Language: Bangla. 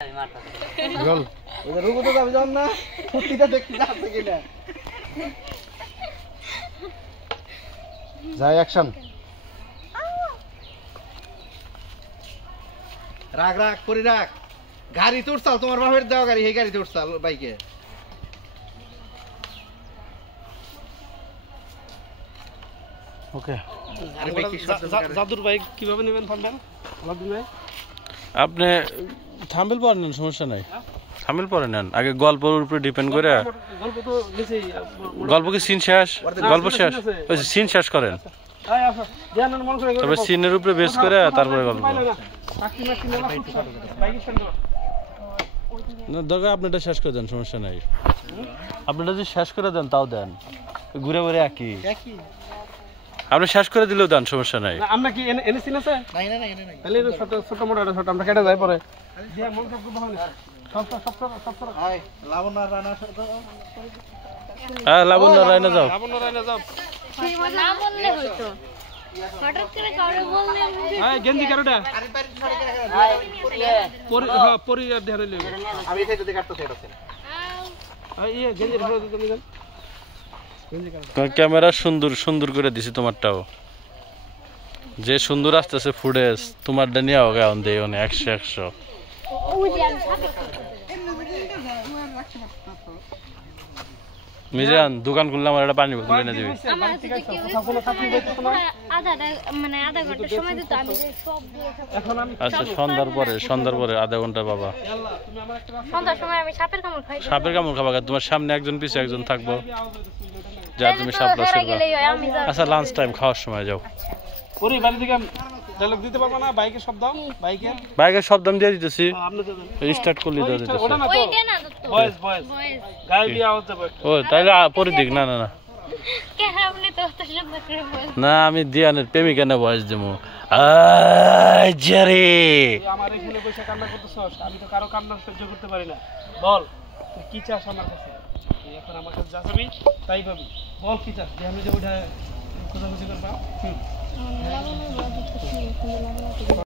রোল ওই রুকো তো যাবে জন না ফুটিটা দেখতে যাচ্ছে কিনা যাই অ্যাকশন রাগ রাগ করি রাগ গাড়ি তুলছাল তোমার বাপের দাও গাড়ি এই গাড়ি তুলছাল বাইকে ওকে জাদুর বাইক কিভাবে নেবেন থাম্বেল আলাদিন ভাই আপনি থাম্বেল পরে নেন সমস্যা নাই থাম্বেল পরে নেন আগে গল্পের উপরে ডিপেন্ড করে গল্প তো নিচেই গল্প কি সিন শেষ গল্প শেষ ওই সিন শেষ করেন তবে সিনের উপরে বেস করে তারপরে গল্প না দরকার আপনারটা শেষ করে দেন সমস্যা নাই আপনারটা যদি শেষ করে দেন তাও দেন ঘুরে ঘুরে একই আপনি শেষ করে দিলেও দেন সমস্যা নাই আমরা কি এনে সিন আছে নাই না এনে নাই তাহলে ছোট ছোট মোটা ছোট আমরা কেটে যাই পরে দিয়ে মন সব ভালো সব হাই লাবণ্য রানা হ্যাঁ লাবণ্য রানা যাও না বললে হইতো হঠাৎ করে কাউরে বললে হাই গেঞ্জি কারোটা পরি আর ধরে লইব আমি এই সাইডে কাটতে চাই আছে এই গেঞ্জি ধরে দিতে নিবেন ক্যামেরা সুন্দর সুন্দর করে দিছি তোমারটাও যে সুন্দর আসতেছে ফুটেজ তোমারটা নিয়ে হোক এখন দেই অনেক 100 মিজান দোকান খুললাম আর একটা পানি বোতল এনে দিবি আচ্ছা সন্ধ্যার পরে আধা ঘন্টা বাবা সাপের কামড় খাবা তোমার সামনে একজন পিছে একজন থাকবো যা তুমি সাপ লস করবা আচ্ছা লাঞ্চ টাইম খাওয়ার সময় যাও ওরে বাড়ি থেকে ডায়লগ দিতে পারবো না বাইকের শব্দ বাইকের শব্দ দিয়ে দিতেছি স্টার্ট করলি দিয়ে দিতেছি ভয়েস গায়ে দিয়ে আওয়াজ যাবে ও তাইলে পরে দিক না না আমি দিয়ানের প্রেমিকা না ভয়েস দেবো জারে আমার এখানে বসে কান্না করতেছস আমি তো কারো কান্না সহ্য করতে পারি না বল তুই কি চাস আমার কাছে তুই এখন আমার কাছে যা চাবি তাই পাবি বল কি চাস যে আমি যে ওটা খোঁজাখুঁজি করবা